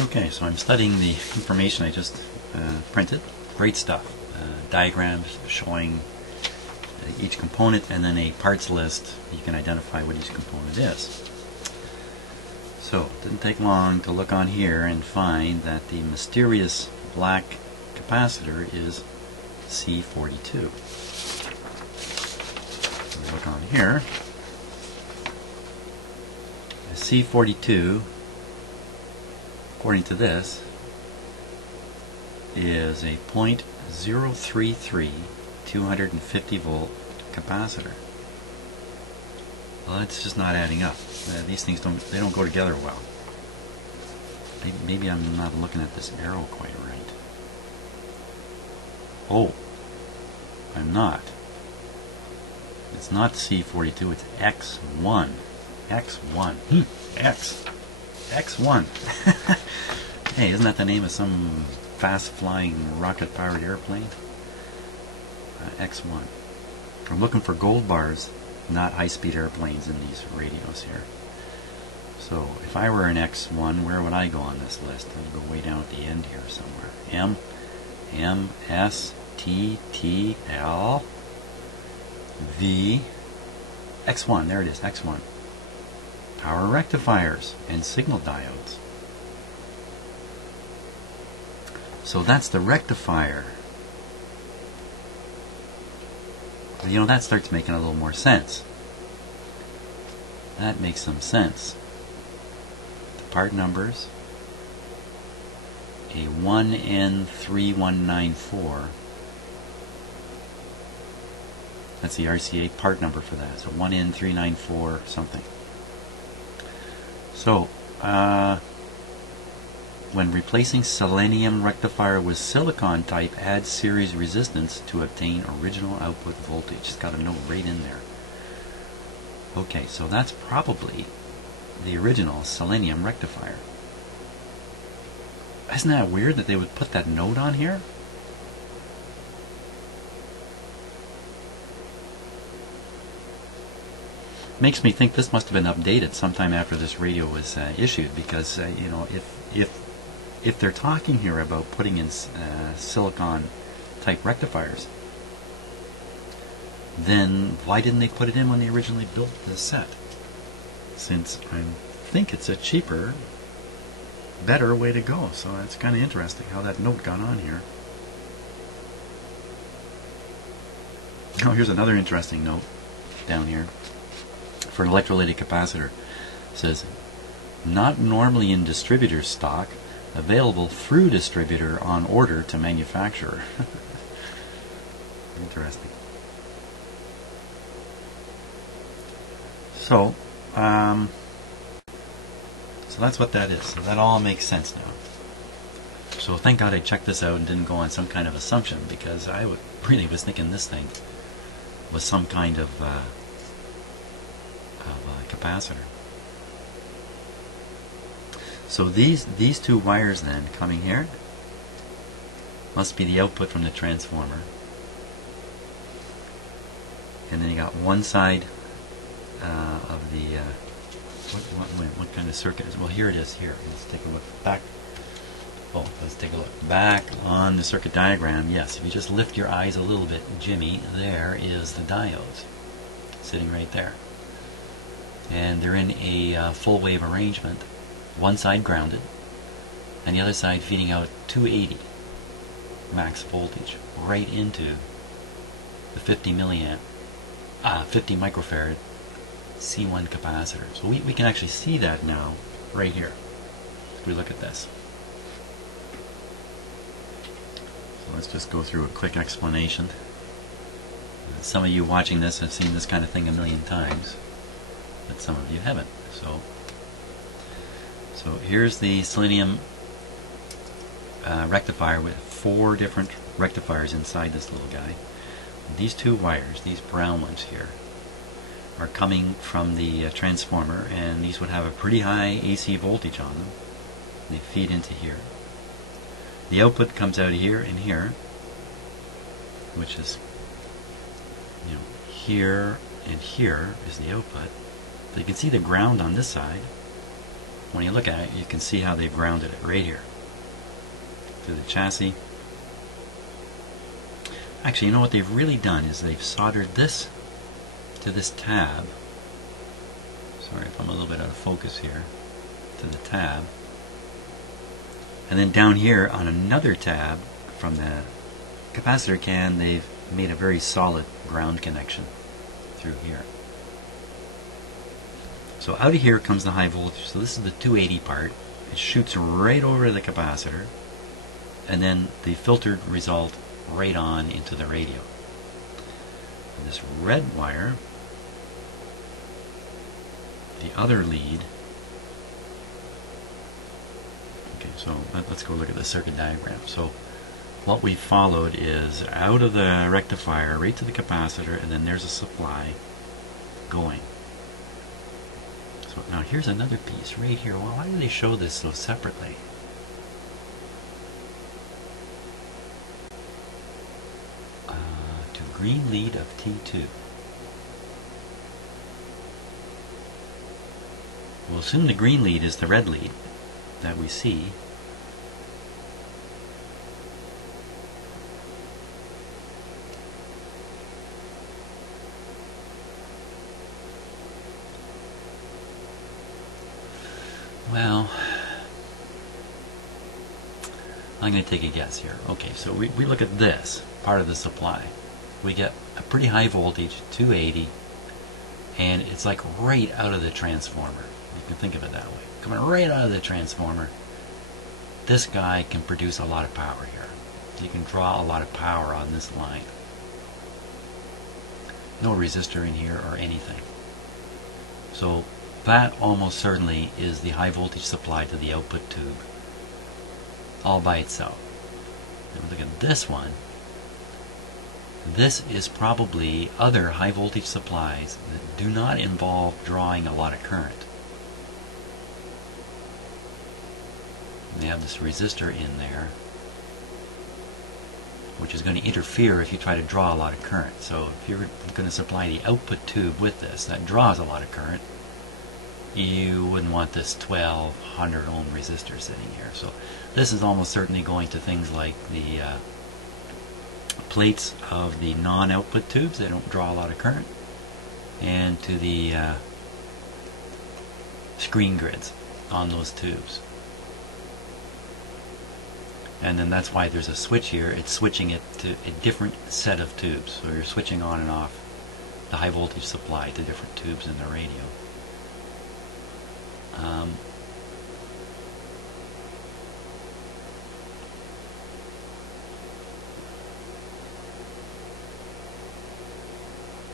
Okay, so I'm studying the information I just printed. Great stuff. Diagrams showing each component and then a parts list. You can identify what each component is. So it didn't take long to look on here and find that the mysterious black capacitor is C42. So look on here. C42, according to this, is a 0.033 250 volt capacitor. Well, it's just not adding up. These things don't go together well. Maybe I'm not looking at this arrow quite right. Oh, I'm not. It's not C42, it's X1. X1. X1. Hey, isn't that the name of some fast-flying rocket-powered airplane? X1. I'm looking for gold bars, not high-speed airplanes in these radios here. So, if I were an X1, where would I go on this list? I'll go way down at the end here somewhere. M, S, T, T, L, V, X1. There it is, X1. Power rectifiers and signal diodes. So that's the rectifier. You know, that starts making a little more sense. That makes some sense. The part numbers, a 1N3194. That's the RCA part number for that. So 1N394 something. So, when replacing selenium rectifier with silicon type, add series resistance to obtain original output voltage. It's got a note right in there. Okay, so that's probably the original selenium rectifier. Isn't that weird that they would put that note on here? Makes me think this must have been updated sometime after this radio was issued, because you know, if they're talking here about putting in silicon type rectifiers, then why didn't they put it in when they originally built the set? Since I think it's a cheaper, better way to go. So it's kind of interesting how that note got on here. Oh, here's another interesting note down here. For an electrolytic capacitor, it says, not normally in distributor stock, available through distributor on order to manufacturer. Interesting. So, so that's what that is. So that all makes sense now. So thank God I checked this out and didn't go on some kind of assumption, because I really was thinking this thing was some kind of capacitor. So these two wires then coming here must be the output from the transformer, and then you got one side of the what kind of circuit is? Well, here it is. Here, let's take a look back. Oh, let's take a look back on the circuit diagram. Yes, if you just lift your eyes a little bit, Jimmy, there is the diodes sitting right there. And they're in a full wave arrangement, one side grounded and the other side feeding out 280 max voltage right into the 50 microfarad C1 capacitor. So we can actually see that now right here if we look at this. So let's just go through a quick explanation. Some of you watching this have seen this kind of thing a million times, but some of you haven't. So here's the selenium rectifier with 4 different rectifiers inside this little guy. These two wires, these brown ones here, are coming from the transformer, and these would have a pretty high AC voltage on them. They feed into here. The output comes out of here and here, which is, you know, here and here is the output. So you can see the ground on this side, when you look at it, you can see how they've grounded it right here to the chassis. Actually, you know what they've really done is they've soldered this to this tab. Sorry if I'm a little bit out of focus here. To the tab. And then down here on another tab from the capacitor can, they've made a very solid ground connection through here. So out of here comes the high voltage. So this is the 280 part. It shoots right over the capacitor, and then the filtered result right on into the radio. And this red wire, the other lead. Okay, so let's go look at the circuit diagram. So what we followed is out of the rectifier right to the capacitor, and then there's a supply going. So now here's another piece right here. Well, why do they show this so separately? To green lead of T2. We'll assume the green lead is the red lead that we see. Well, I'm going to take a guess here. Okay, so we look at this part of the supply. We get a pretty high voltage, 280, and it's like right out of the transformer. You can think of it that way. Coming right out of the transformer. This guy can produce a lot of power here. You can draw a lot of power on this line. No resistor in here or anything. So that almost certainly is the high voltage supply to the output tube, all by itself. And look at this one. This is probably other high voltage supplies that do not involve drawing a lot of current. And they have this resistor in there, which is going to interfere if you try to draw a lot of current. So if you're going to supply the output tube with this that draws a lot of current, you wouldn't want this 1200 ohm resistor sitting here. So this is almost certainly going to things like the plates of the non-output tubes. They don't draw a lot of current, and to the screen grids on those tubes. And then that's why there's a switch here. It's switching it to a different set of tubes. So you're switching on and off the high voltage supply to different tubes in the radio.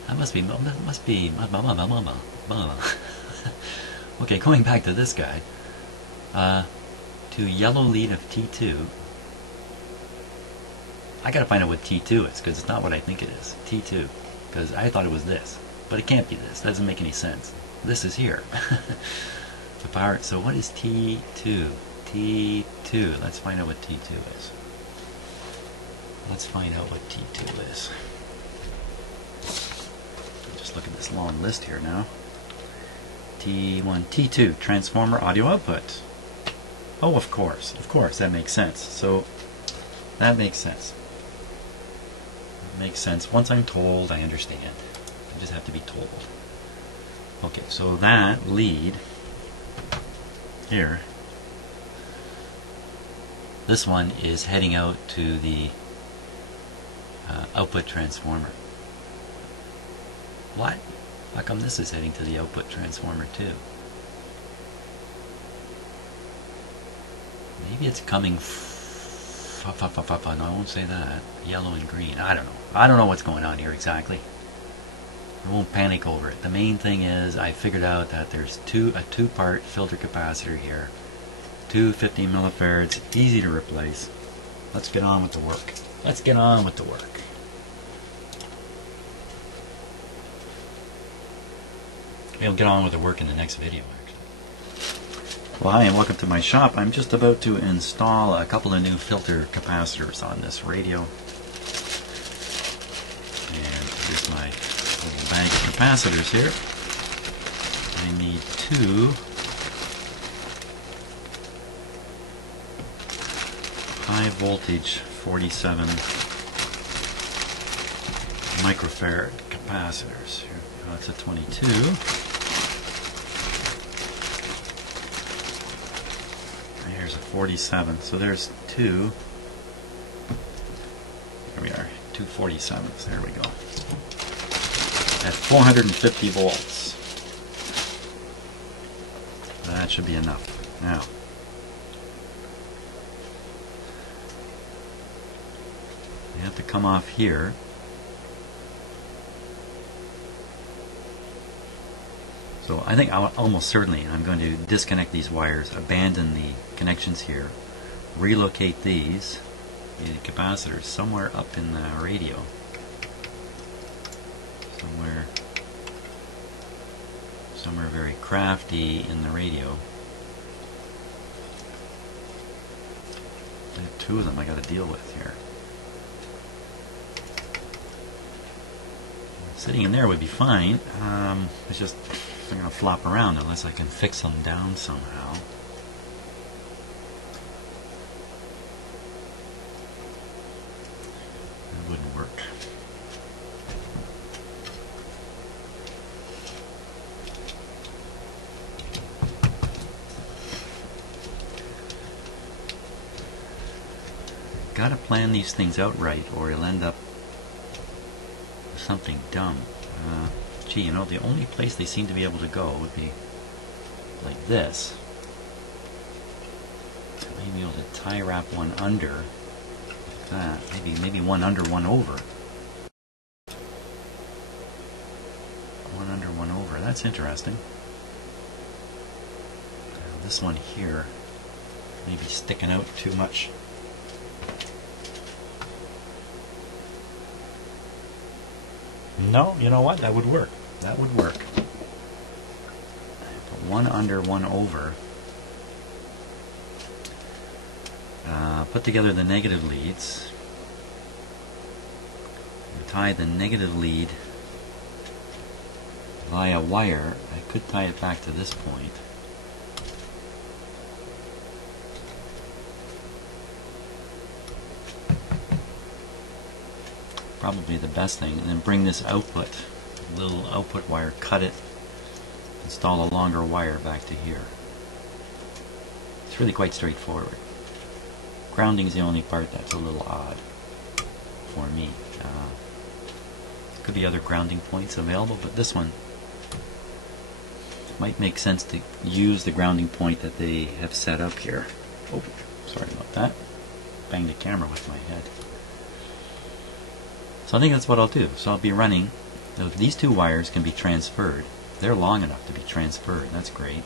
That must be okay, going back to this guy, to yellow lead of T2. I gotta find out what T2 is, because it's not what I think it is. T2, because I thought it was this, but it can't be this. That doesn't make any sense. This is here. The power. So what is T2? T2. Let's find out what T2 is. Let's find out what T2 is. Just look at this long list here now. T1, T2, transformer audio output. Oh, of course, that makes sense. So that makes sense. It makes sense. Once I'm told, I understand. I just have to be told. Okay, so that lead here, this one is heading out to the output transformer. What? How come this is heading to the output transformer too? Maybe it's coming no, I won't say that. Yellow and green. I don't know. I don't know what's going on here exactly. I won't panic over it. The main thing is I figured out that there's a two-part filter capacitor here. 250 millifarads, easy to replace. Let's get on with the work. Let's get on with the work. We'll get on with the work in the next video, actually. Well, hi and welcome to my shop. I'm just about to install a couple of new filter capacitors on this radio. And here's my little bag of capacitors here. I need two high voltage 47 microfarad capacitors. Here, that's a 22. And here's a 47. So there's two. Here we are, two 47s. There we go. At 450 volts. That should be enough. Now, you have to come off here. So I think almost certainly I'm going to disconnect these wires, abandon the connections here, relocate these, the capacitors, somewhere up in the radio. Somewhere very crafty in the radio. I have two of them I got to deal with here. Sitting in there would be fine. It's just they're going to flop around unless I can fix them down somehow. That wouldn't work. Got to plan these things out right, or you'll end up with something dumb. Gee, you know, the only place they seem to be able to go would be like this. Maybe able to tie wrap one under like that. Maybe one under, one over. One under, one over. That's interesting. This one here may be sticking out too much. No, you know what? That would work. That would work. Put one under, one over. Put together the negative leads. And tie the negative lead via wire. I could tie it back to this point. Probably the best thing, and then bring this output, little output wire, cut it, install a longer wire back to here. It's really quite straightforward. Grounding is the only part that's a little odd for me. Could be other grounding points available, but this one might make sense to use the grounding point that they have set up here. Oh, sorry about that. Banged the camera with my head. So I think that's what I'll do. So I'll be running, these two wires can be transferred. They're long enough to be transferred. That's great.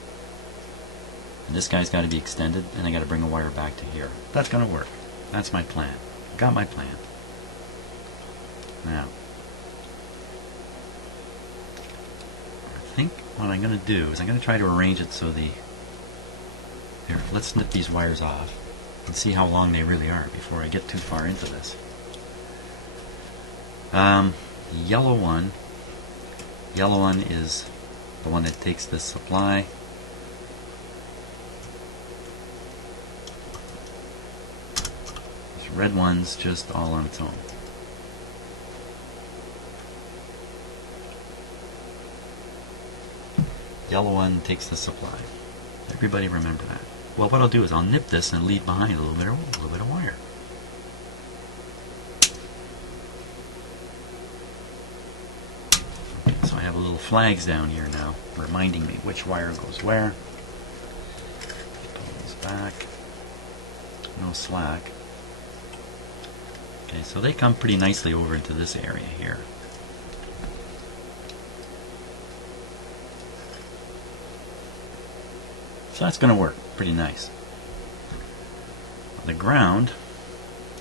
And this guy's got to be extended, and I got to bring a wire back to here. That's going to work. That's my plan. Got my plan. Now, I think what I'm going to do is I'm going to try to arrange it so the... Here, let's snip these wires off and see how long they really are before I get too far into this. Yellow one is the one that takes the supply. This red one's just all on its own. Yellow one takes the supply. Everybody remember that. Well, what I'll do is I'll nip this and leave behind a little bit of wire. So I have little flags down here now reminding me which wire goes where. Pull these back. No slack. Okay, so they come pretty nicely over into this area here. So that's going to work pretty nice. The ground,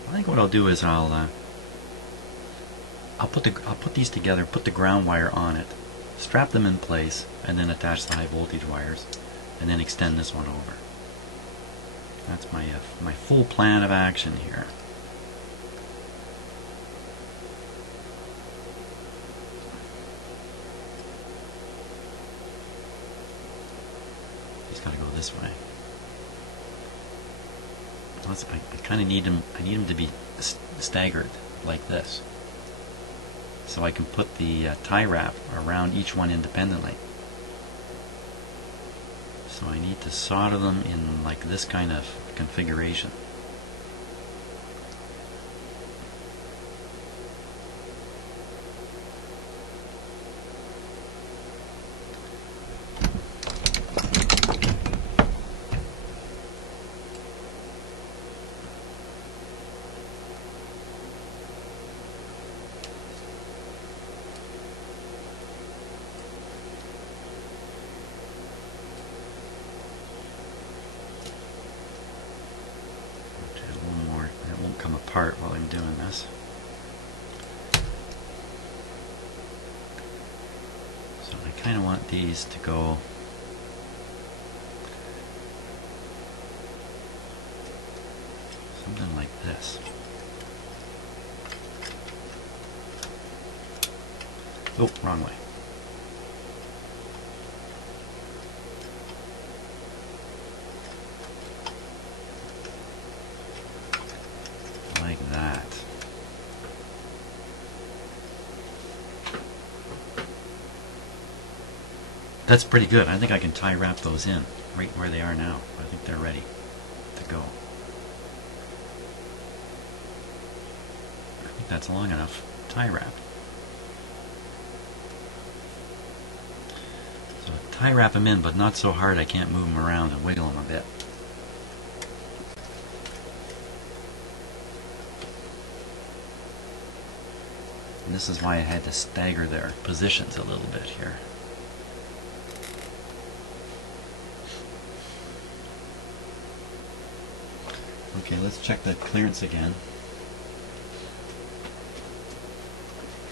I think what I'll do is I'll put these together, put the ground wire on it, strap them in place, and then attach the high voltage wires, and then extend this one over. That's my full plan of action here. It's got to go this way. I kind of need them. I need them to be staggered like this, so I can put the tie wrap around each one independently. So I need to solder them in like this kind of configuration. Apart while I'm doing this. So I kind of want these to go something like this. Oh, wrong way. Like that. That's pretty good. I think I can tie wrap those in right where they are now. I think they're ready to go. I think that's long enough tie wrap. So tie wrap them in, but not so hard I can't move them around and wiggle them a bit. And this is why I had to stagger their positions a little bit here. Okay, let's check that clearance again.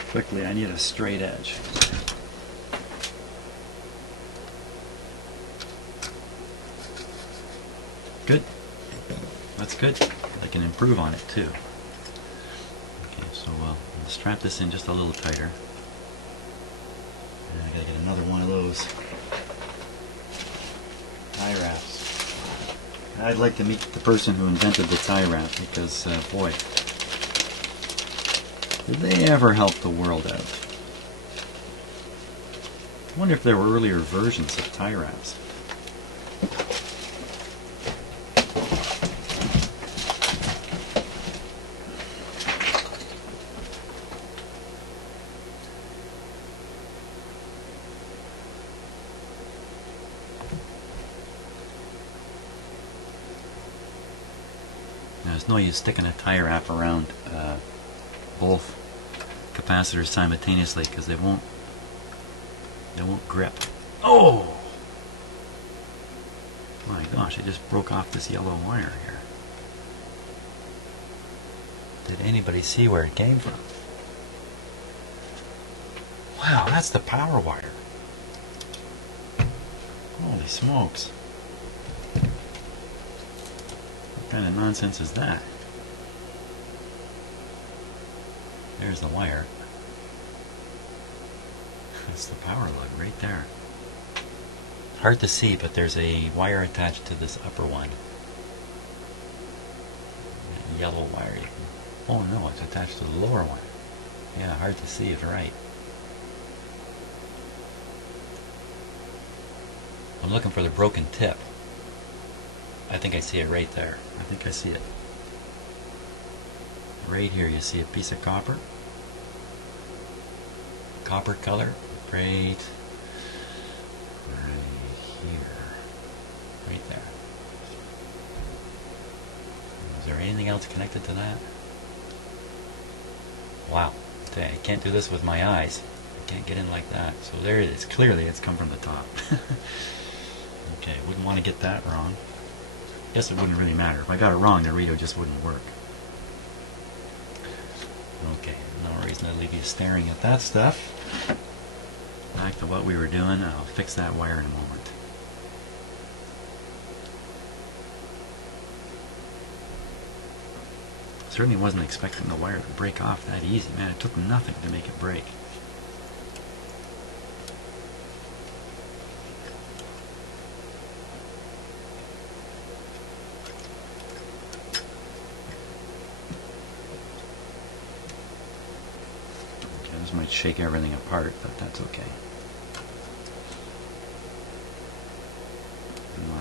Quickly, I need a straight edge. Good. That's good. I can improve on it too. Okay, so I'll strap this in just a little tighter. And I gotta get another one of those tie wraps. I'd like to meet the person who invented the tie wrap because, boy, did they ever help the world out. I wonder if there were earlier versions of tie wraps. There's no use sticking a tie wrap around both capacitors simultaneously because they won't grip. Oh my gosh! I just broke off this yellow wire here. Did anybody see where it came from? Wow, that's the power wire. Holy smokes! What kind of nonsense is that? There's the wire. That's the power lug right there. Hard to see, but there's a wire attached to this upper one. That yellow wire. Oh no, it's attached to the lower one. Yeah, hard to see, it's right. I'm looking for the broken tip. I think I see it right there. I think I see it. Right here you see a piece of copper. Copper color. Right here. Right there. Is there anything else connected to that? Wow. Okay, I can't do this with my eyes. I can't get in like that. So there it is. Clearly it's come from the top. Okay, wouldn't want to get that wrong. Guess it wouldn't really matter. If I got it wrong, the reader just wouldn't work. Okay, no reason to leave you staring at that stuff. Back to what we were doing. I'll fix that wire in a moment. Certainly wasn't expecting the wire to break off that easy. Man, it took nothing to make it break. might shake everything apart, but that's okay.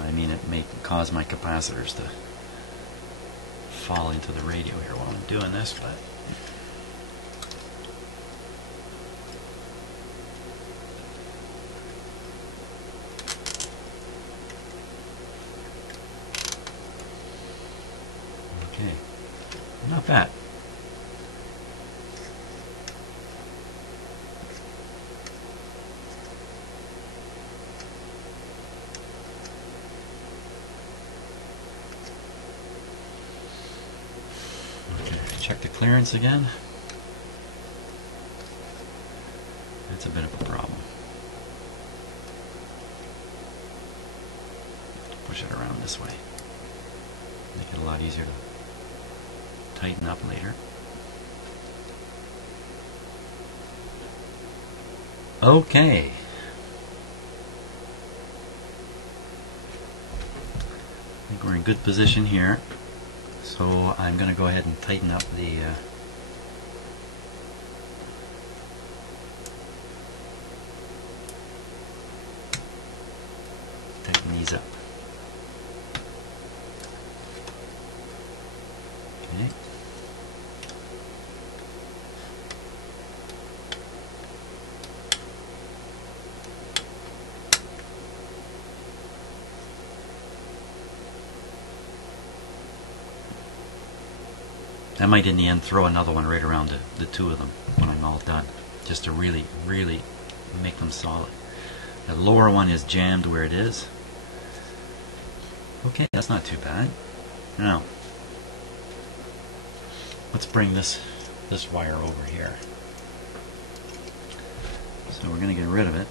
I mean, it may cause my capacitors to fall into the radio here while I'm doing this, but okay, not bad. Check the clearance again. That's a bit of a problem. Push it around this way. Make it a lot easier to tighten up later. Okay. I think we're in good position here. So I'm going to go ahead and tighten up the tighten these up. Okay. I might in the end throw another one right around the two of them when I'm all done, just to really, really make them solid. The lower one is jammed where it is. Okay, that's not too bad. Now, let's bring this wire over here. So we're going to get rid of it.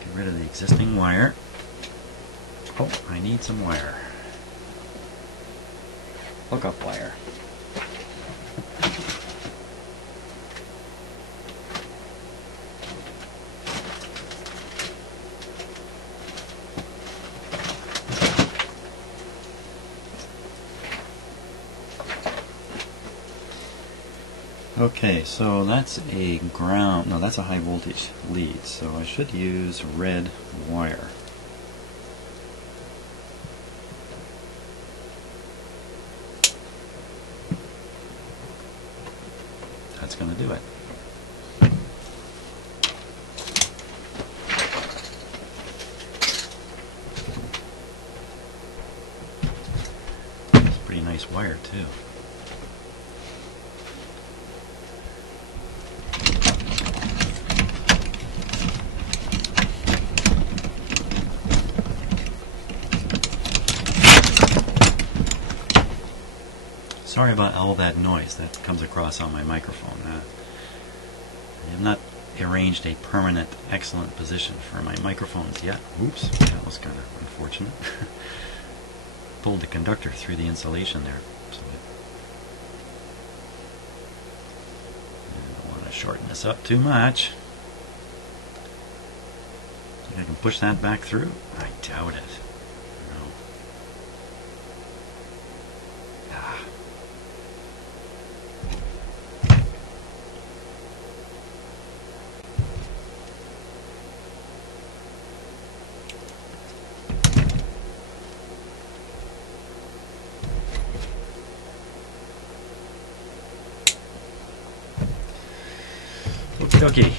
Get rid of the existing wire. Oh, I need some wire. Hookup wire. Okay, so that's a ground, no, that's a high voltage lead, so I should use red wire. That's going to do it. It's a pretty nice wire too. Sorry about all that noise that comes across on my microphone. I have not arranged a permanent, excellent position for my microphones yet. Oops, that was kind of unfortunate. Pulled the conductor through the insulation there. So I don't want to shorten this up too much. Think I can push that back through? I doubt it. Okay,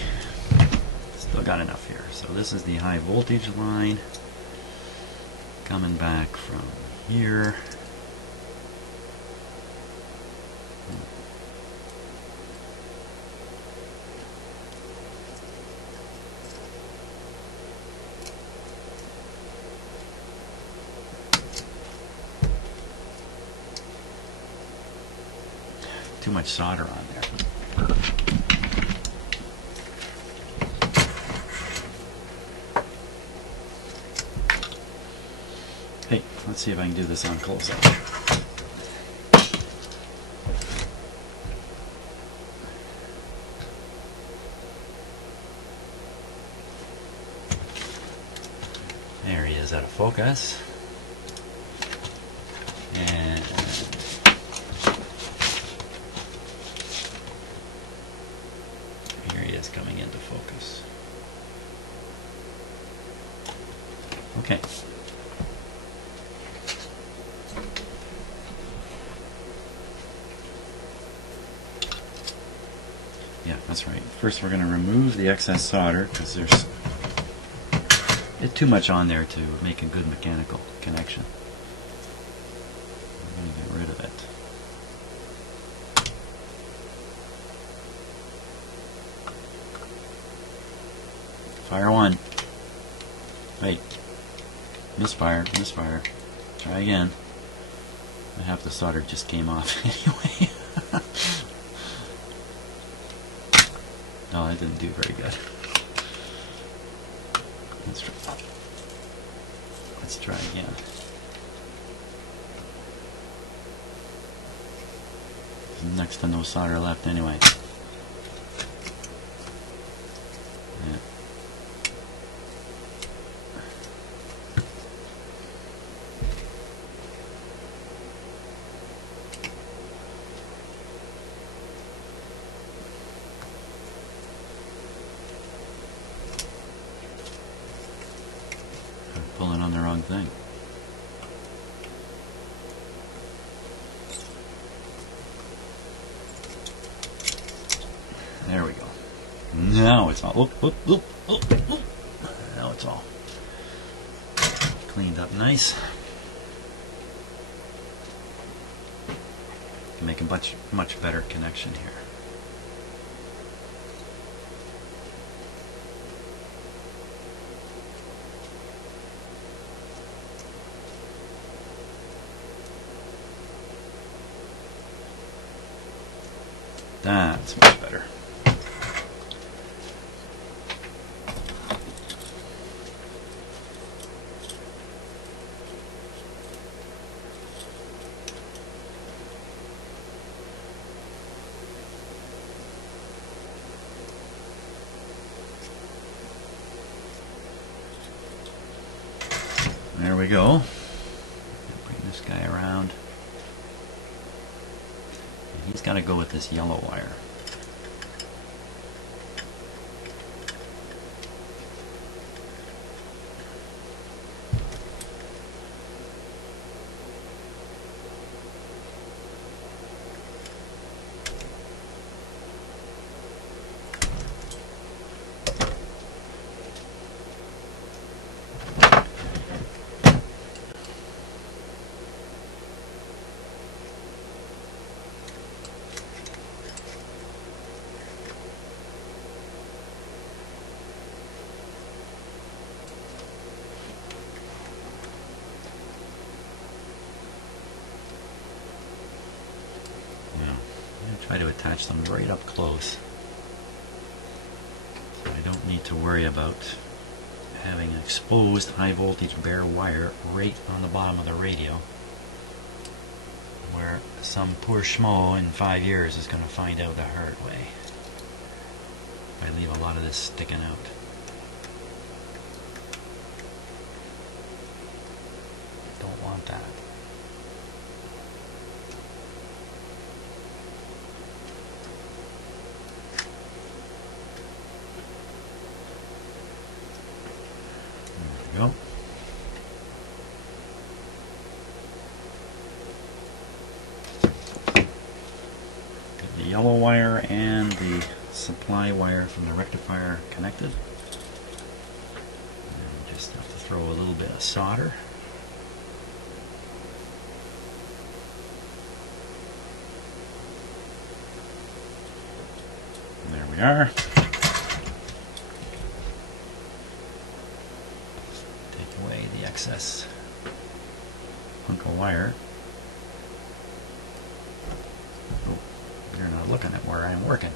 still got enough here. So this is the high voltage line coming back from here. Too much solder on there. Hey, let's see if I can do this on close-up. There he is out of focus. And Okay. Yeah, that's right. First we're going to remove the excess solder because there's too much on there to make a good mechanical connection. I'm going to get rid of it. Fire one. Wait. Misfire, misfire. Try again. Half the solder just came off anyway. No, that didn't do very good. Let's try again. There's next to no solder left anyway. Yeah. Pulling on the wrong thing. There we go. Now it's all. Now it's all cleaned up nice. Can make a much better connection here. That's much better. There we go. Bring this guy around. He's got to go with this yellow wire. Try to attach them right up close. So I don't need to worry about having an exposed high voltage bare wire right on the bottom of the radio, where some poor schmo in 5 years is going to find out the hard way. I leave a lot of this sticking out. Don't want that. Go. Get the yellow wire and the supply wire from the rectifier connected. And just have to throw a little bit of solder. And there we are. Excess hunk of wire. Oh, you're not looking at where I'm working.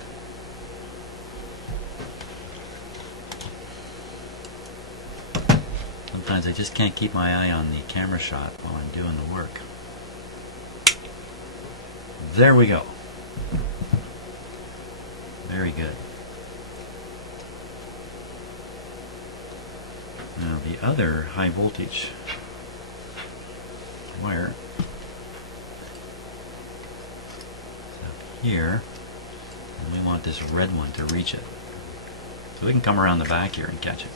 Sometimes I just can't keep my eye on the camera shot while I'm doing the work. There we go. Very good. Now the other high voltage wire is up here, and we want this red one to reach it. So we can come around the back here and catch it.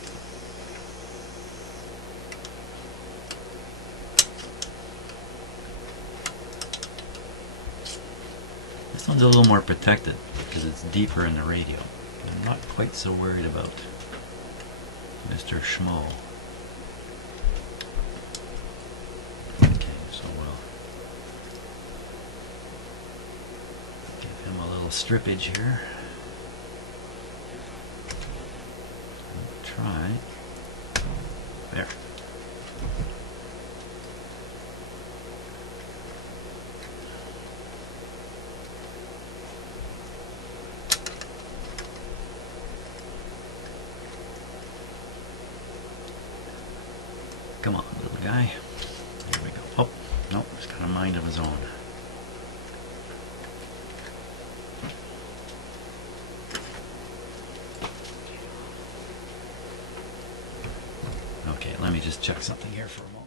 This one's a little more protected because it's deeper in the radio. I'm not quite so worried about Mr. Schmo. Okay, so we'll give him a little strippage here. Try. There. Come on, little guy. Here we go. Oh, no, he's got a mind of his own. Okay, let me just check something here for a moment.